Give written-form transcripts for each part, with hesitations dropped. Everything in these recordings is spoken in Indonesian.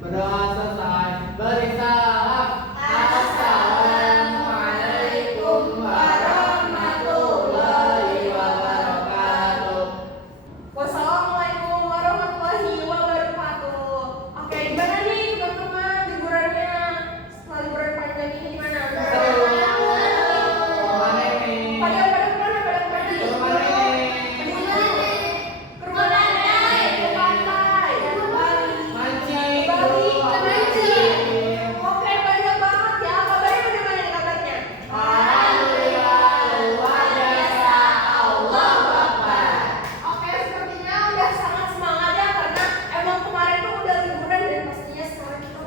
Berdoa selesai, beri salam. Assalamualaikum warahmatullahi wabarakatuh. Wassalamualaikum warahmatullahi wabarakatuh. Oke, gimana nih teman-teman liburannya? Setelah liburan panjang ini gimana?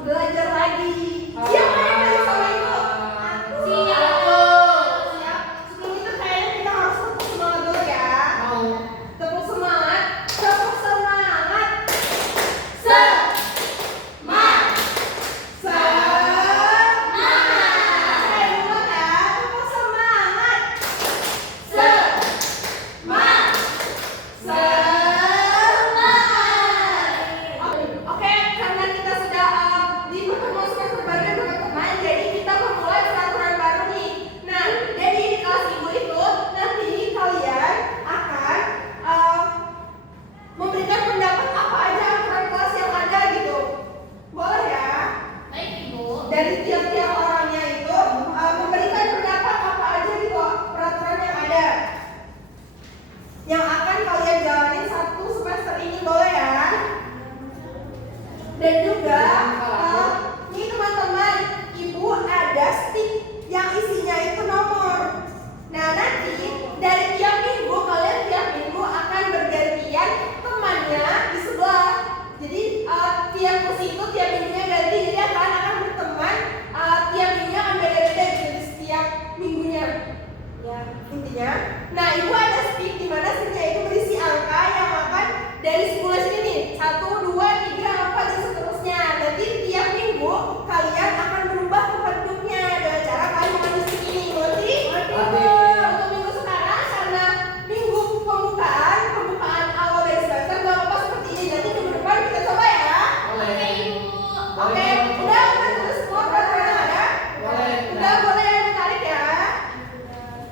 Belajar lagi. Siapa yang tadi sama itu? Aku. Siap. Sebelum itu kayaknya kita harus tepuk semangat dulu ya. Mau. Tepuk semangat. Tepuk semangat. Semangat. Semangat. Saya duluan ya. Tepuk semangat. Semangat. Oke, karena kita sudah di pertemuan semester baru teman-teman, jadi kita memulai peraturan baru nih. Nah, jadi di kelas ibu itu nanti kalian akan memberikan pendapat apa aja aturan kelas yang ada gitu. Boleh ya? Baik, Ibu. Dari tiap-tiap orangnya itu memberikan pendapat apa aja gitu peraturan yang ada yang akan kalian jalani satu semester ini, boleh ya? Dan juga nih teman-teman, ibu ada stick yang isinya itu nomor. Nah, nanti dari tiap minggu kalian tiap minggu akan bergantian temannya di sebelah. Jadi tiap kursi itu tiap minggunya ganti, jadi akan berteman tiap minggunya akan beda-beda gitu di setiap minggunya. Ya, intinya. Nah, ibu ada stick di mana sticknya itu berisi angka yang akan dari simulasi ini nih, 1, 2, 3, 4 dan seterusnya. Nanti tiap minggu kalian akan berubah tempat duduknya dengan cara kalian mengambil stick ini. Ngerti? Untuk minggu sekarang karena minggu pembukaan awal dari semester gak apa-apa seperti ini. Nanti minggu depan kita coba ya. Boleh. Oke, udah terus semua peraturan yang ada? Boleh. Udah, boleh yang menarik ya.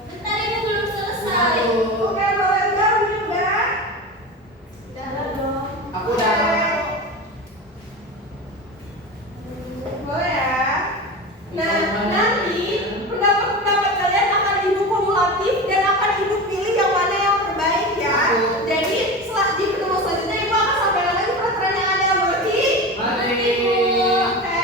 Bentar, Ibu belum selesai. Oke, boleh udah udah. Aku udah. Boleh ya. Nah, nanti pendapat kalian akan ibu kumulatif dan akan ibu pilih yang mana yang terbaik ya. Jadi setelah di pertemuan selanjutnya ibu akan sampaikan lagi peraturan yang ada, berarti. Oke,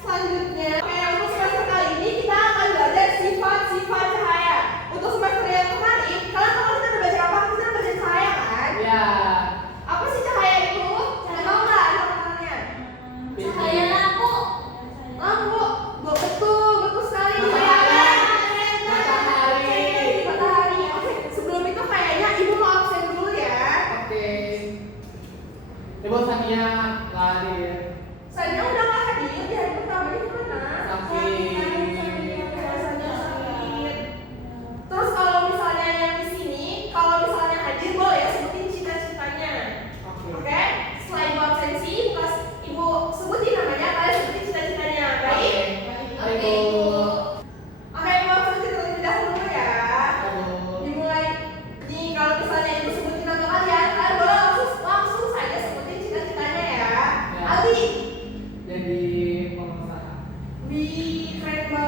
selanjutnya. Oke, untuk semester kali ini kita akan belajar sifat-sifat cahaya. Untuk semester yang kemarin, kalian tahu kita udah belajar apa? Kita udah belajar cahaya kan? Ya. Apa sih cahaya itu? Tahu nggak teman-temannya? Cahaya lampu. Lampu, betul sekali. Matahari. Matahari. Oke, sebelum itu kayaknya ibu mau absen dulu ya. Oke. Ibu Sania lari. Saya udah nggak hadir di hari pertama ini mana? Sakit. Sakit. Terus kalau misalnya yang di sini, kalau misalnya hadir boleh ya sebutin cita-citanya. Oke? Setelah ibu absensi, pas ibu sebutin namanya, kalian sebutin cita-citanya. Baik? Mari, Bu. Oke, ibu absensi terlebih dahulu ya. Dimulai. Nih, kalau misalnya ibu sebutin nama kalian boleh langsung saja sebutin cita-citanya ya. Ya. Ali. Jadi pengusaha. Wih, keren banget.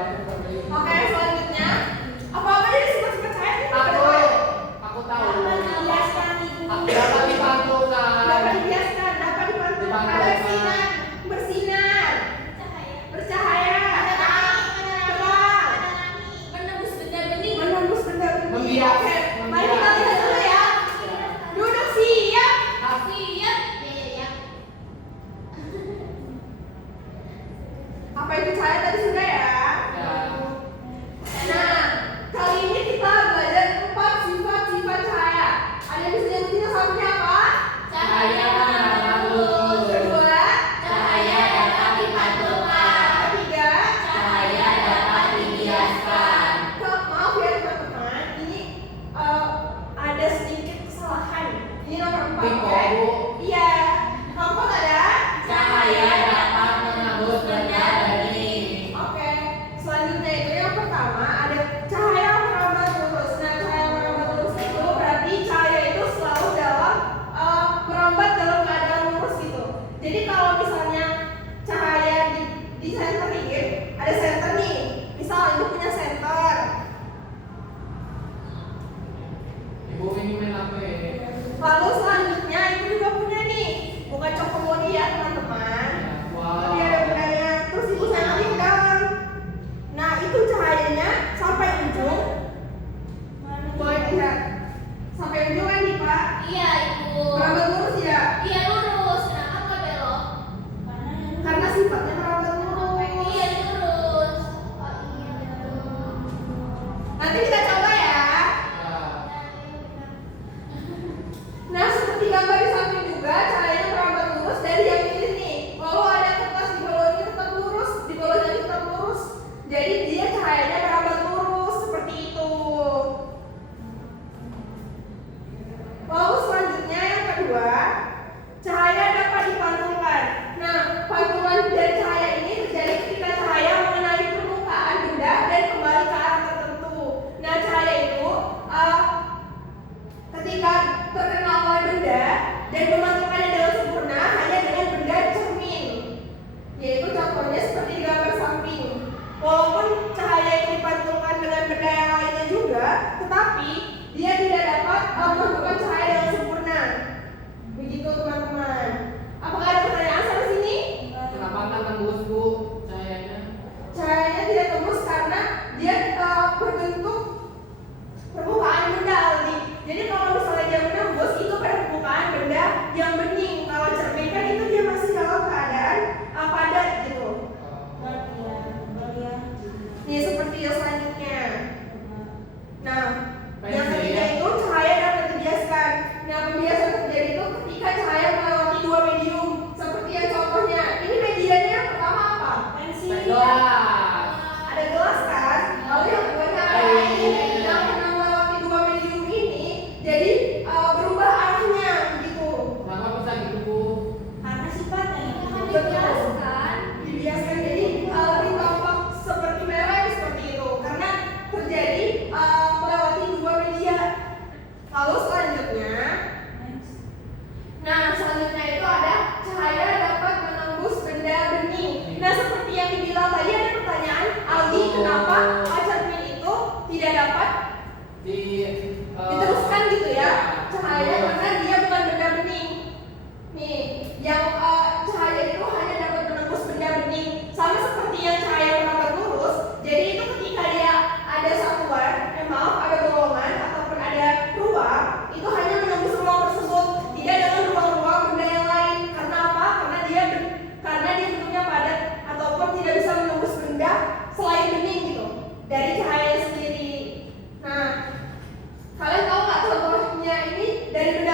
Oke, selanjutnya apa-apa jadi sifat-sifat cahaya ini Aku tahu. dapat dibiaskan ibu. Dapat dipantulkan. Dapat dibiaskan, dapat dipantulkan. Dipantulkan. Bersinar, Cahaya. bercahaya, terang, Menembus benda bening. menembus benda bening. Membias. Oke, mari kita lihat dulu ya. Duduk siap. Siap. Ya. Apa itu cahaya tadi sudah ya? Ya. Nah, kali ini kita belajar 4 sifat-sifat cahaya. Ada yang bisa nyebutin sampai apa? Cahaya menerus. Kedua, Cahaya dapat dipantulkan. ketiga, Cahaya dapat dibiaskan. maaf ya teman-teman, ini ada sedikit kesalahan. Ini nomor 4 Tipe, ya? Bu. Iya. Nomor ada? Cahaya dapat menembus benda bening. Oke. Selanjutnya itu yang pertama ada cahaya merambat lurus. Nah, cahaya merambat lurus itu berarti cahaya itu selalu dalam merambat dalam keadaan lurus gitu. Jadi kalau misalnya cahaya di centerin, ada center nih. Misal itu punya center. Ibu ini main HP. Lalu selanjutnya itu juga punya nih. Bukan cokomodi ya teman-teman. Wah. Tapi ada bendanya. Terus ibu centerin ke dalam. Nah, itu cahayanya sampai ujung. Boleh lihat. Sampai ujung kan nih, Pak? Iya, Ibu. Merambat lurus tidak? Iya, lurus. Kenapa nggak belok? Karena sifatnya merambat lurus. Iya, lurus. Nanti kita coba ya. Nah, seperti gambar di samping juga, cahayanya merambat lurus dari yang ini nih. Lalu ada kertas di bawahnya tetap lurus, di bawahnya tetap lurus. Jadi dia cahayanya merambat lurus seperti itu. Lalu selanjutnya yang kedua, cahaya dapat dipantulkan. Nah, pantulan dari cahaya ini terjadi ketika cahaya mengenai permukaan benda dan kembali ke arah tertentu. Nah, cahaya itu ketika terkena oleh benda dan memantulkannya dengan sempurna hanya dengan benda cermin. Yaitu contohnya seperti di gambar samping. Walaupun cahaya itu dipantulkan dengan benda yang lainnya juga, tetapi dia tidak dapat memantulkan cahaya dengan sempurna. Begitu teman-teman. Apakah ada pertanyaan sampai sini? Kenapa nggak tembus, Bu, cahayanya? Cahayanya tidak tembus karena dia berbentuk permukaan benda Aldi. Jadi kalau misalnya dia menembus itu pada permukaan benda yang bening. Kalau cermin kan itu dia masih dalam keadaan padat gitu. Nih seperti yang selanjutnya. Nah, yang ketiga itu cahaya dapat dibiaskan. Nah, pembiasan terjadi itu ketika cahaya melewati dua medium. Seperti yang contohnya. Ini medianya yang pertama apa? Gelas. Ada gelas kan? Lalu yang keduanya apa? Ini yang pernah melewati dua medium ini jadi berubah arahnya begitu. Kenapa bisa gitu, Bu? Karena sifatnya Dibiaskan. Dibiaskan jadi lebih tampak seperti merah seperti itu karena terjadi melewati dua media. Lalu selanjutnya, nah selanjutnya itu ada cahaya dapat menembus benda bening. Nah seperti yang dibilang tadi ada pertanyaan, Aldi kenapa cermin itu tidak dapat diteruskan gitu ya cahaya karena dia bukan benda bening. Nih, yang cahaya itu hanya dapat menembus benda bening sama seperti yang cahaya merambat lurus. Jadi itu ketika dia ada satuan, ada bolongan ataupun ada ruang, itu hanya menembus ruang tersebut, tidak dengan ruang-ruang benda yang lain. Karena apa? Karena dia bentuknya padat ataupun tidak bisa menembus benda selain bening gitu dari cahaya sendiri. Nah, kalian tahu nggak contohnya ini dari benda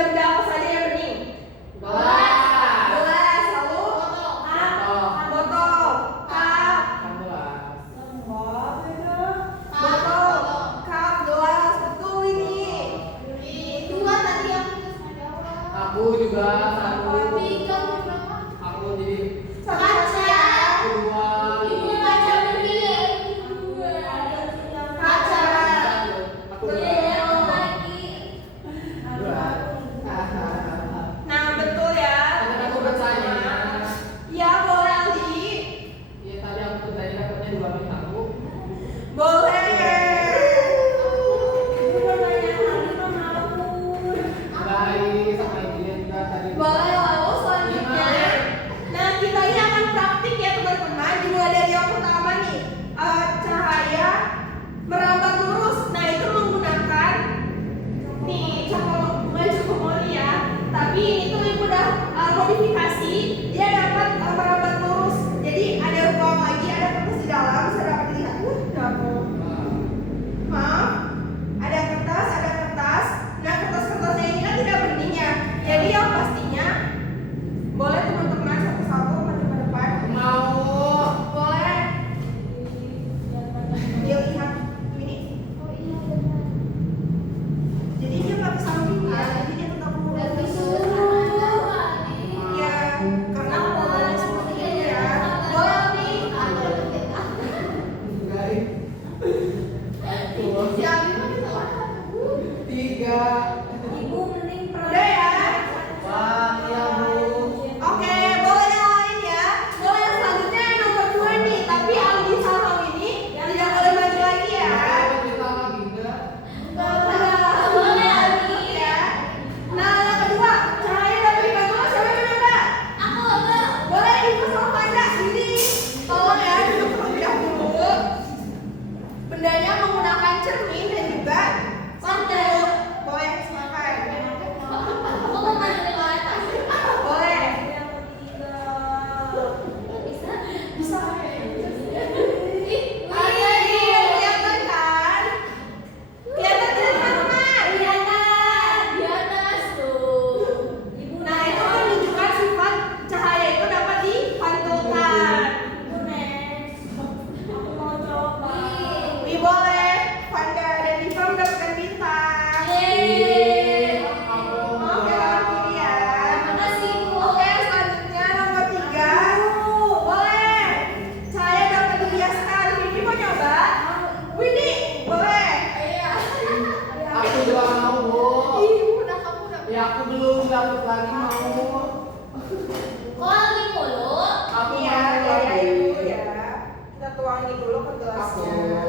Kita tuangin dulu ke gelasnya.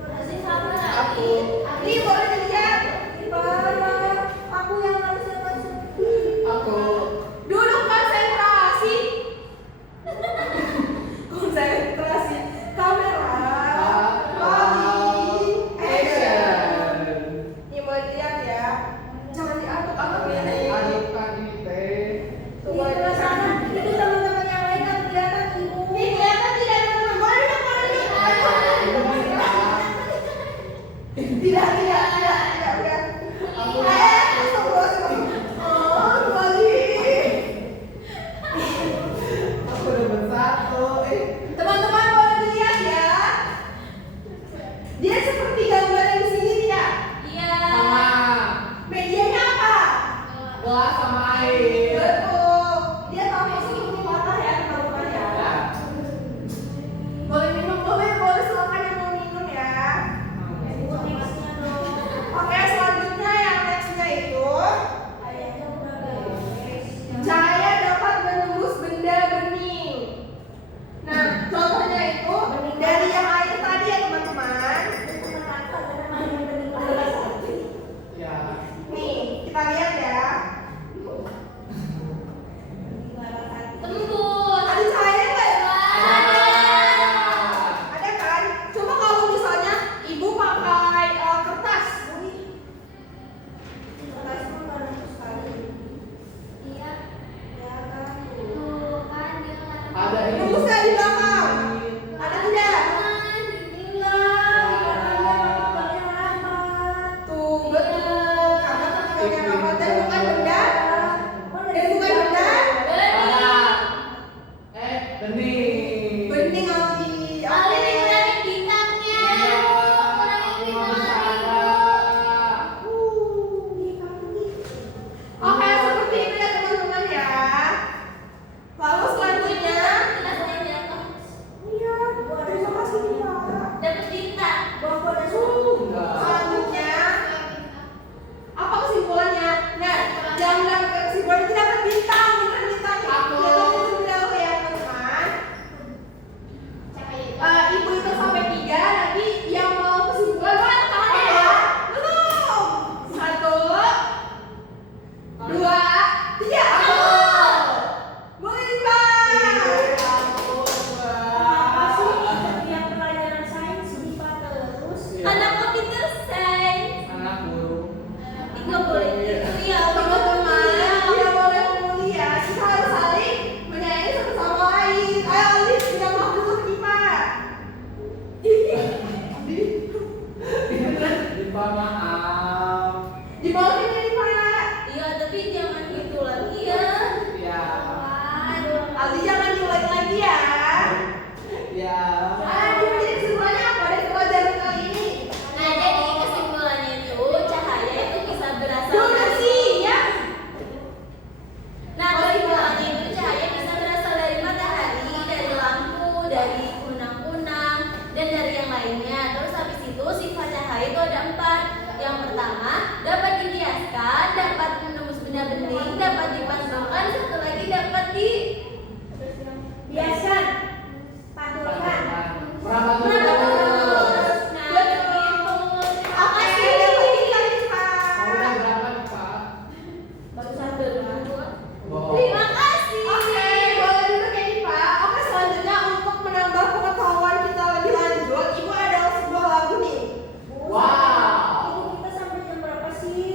Masih sama Aku. lagi. Ini boleh dilihat. Aku yang harusnya masuk. Aku. Duduk konsentrasi. Konsentrasi. Kamera. Rolling. Action. Ini boleh dilihat ya. Jangan diaduk-aduk ya. Adukkan ini teh. Tuh boleh dilihat. Itu teman-teman yang lain kan kelihatan ibu. Ini kelihatan tidak teman-teman? Boleh dong, boleh dong. Ibu bisa. Tidak, udah. Aku. Oh, balik. Aku udah bersatu. Teman-teman boleh dilihat ya. Dia seperti gambar yang di sini ya. Iya. Sama. Medianya apa? Gelas sama air. Betul. Dia sama seperti patah ya teman-teman ya. Ya. Boleh minum, boleh silakan yang mau minum ya. Nextnya dong. Oke, selanjutnya yang nextnya itu Kayaknya udah beres. cahaya dapat menembus benda bening. Nah, contohnya itu dari yang air tadi ya teman-teman. Ya. Nih, kita lihat ya. Tembus. Ada cahaya nggak ya? Ya. Ada kan? Coba kalau misalnya ibu pakai kertas. Kertas itu bagus sekali. Iya. Ya kan? Tuh kan dia kata. Ada ini. Tembus nggak di belakang? Ada tidak? Tuh, betul. Karena pakai rapat dan bukan benda. Dan bukan benda. Bening. Bening Aldi. Ali Oke. kurangin bintangnya. Kurangin bintangnya. Oke, seperti itu ya teman-teman ya. Lalu selanjutnya, iya, terima kasih Pak. Dapat bintang. Selanjutnya, apa kesimpulannya? Nah, jangan bilang kesimpulannya tidak dapat bintang, bukan bintang. Aku. Ya, itu dulu ya teman-teman. Ibu itu sampai 3, nanti yang mau kesimpulan mana tangannya ya? Belum. 1, 2, 3. Boleh Pak. Anak komputer science. Anak guru. Nggak boleh gitu ya. Teman-teman, tidak boleh mulia. Kita harus saling menyayangi satu sama lain. Ayo Aldi, tidak mau dulu kita. Dipa maaf. Dibawain ini Pak. Iya, tapi jangan gitu lagi ya. Ya. Aldi jangan diulang lagi ya. Ya. Jadi kesimpulannya apa dari pelajaran kali ini? Nah, jadi kesimpulannya itu cahaya itu bisa berasal Durasi ya. Nah, kesimpulannya itu cahaya bisa berasal dari matahari, dari lampu, dari kunang-kunang, dan dari yang lainnya. Terus habis itu sifat cahaya itu ada 4. Yang pertama, dapat dibiaskan, dapat menembus benda bening, dapat dipantulkan, satu lagi dapat di Biasa. pantulkan. Perabat Terus, nah Betul. gitu. Terima Oke, kasih. yang penting tadi Kamu Pak. udah berapa nih Pak? Baru 1, 2. Bohong. Terima kasih. Oke, boleh dulu kayak Pak. Oke, selanjutnya untuk menambah pengetahuan kita lebih lanjut, Ibu ada sebuah lagu nih. Wow. Kita sampai jam berapa sih?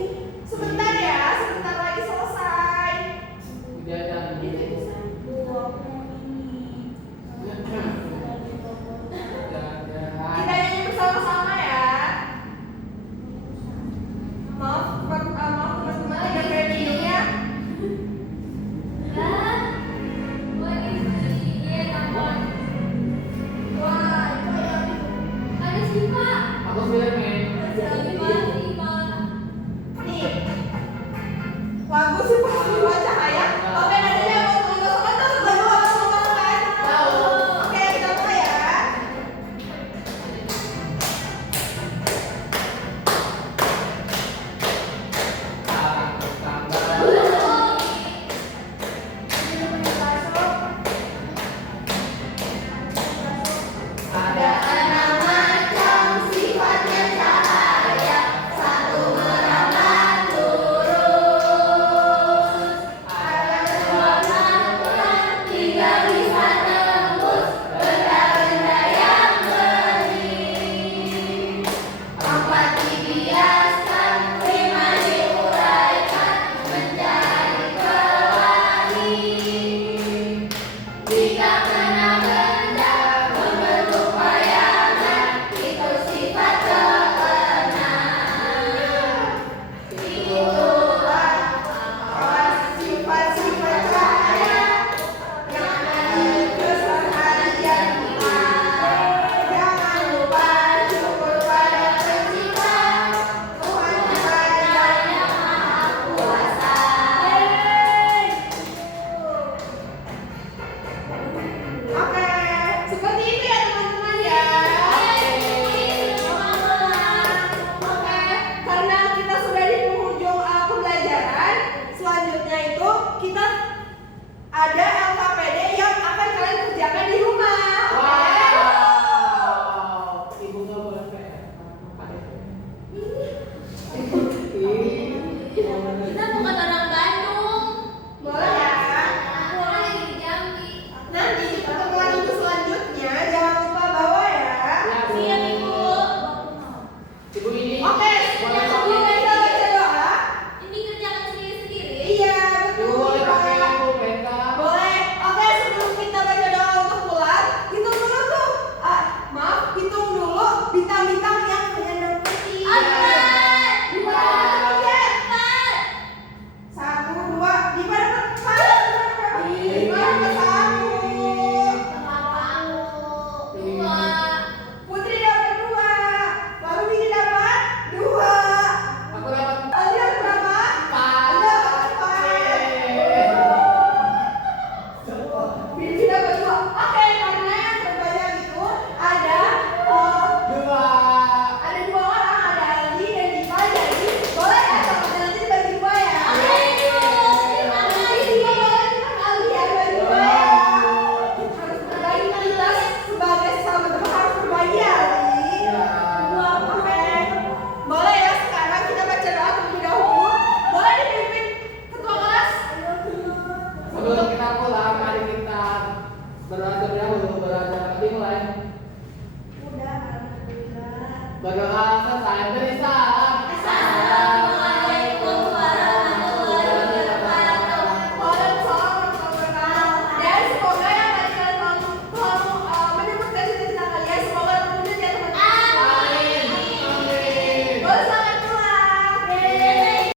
Berdoa selesai beri salam.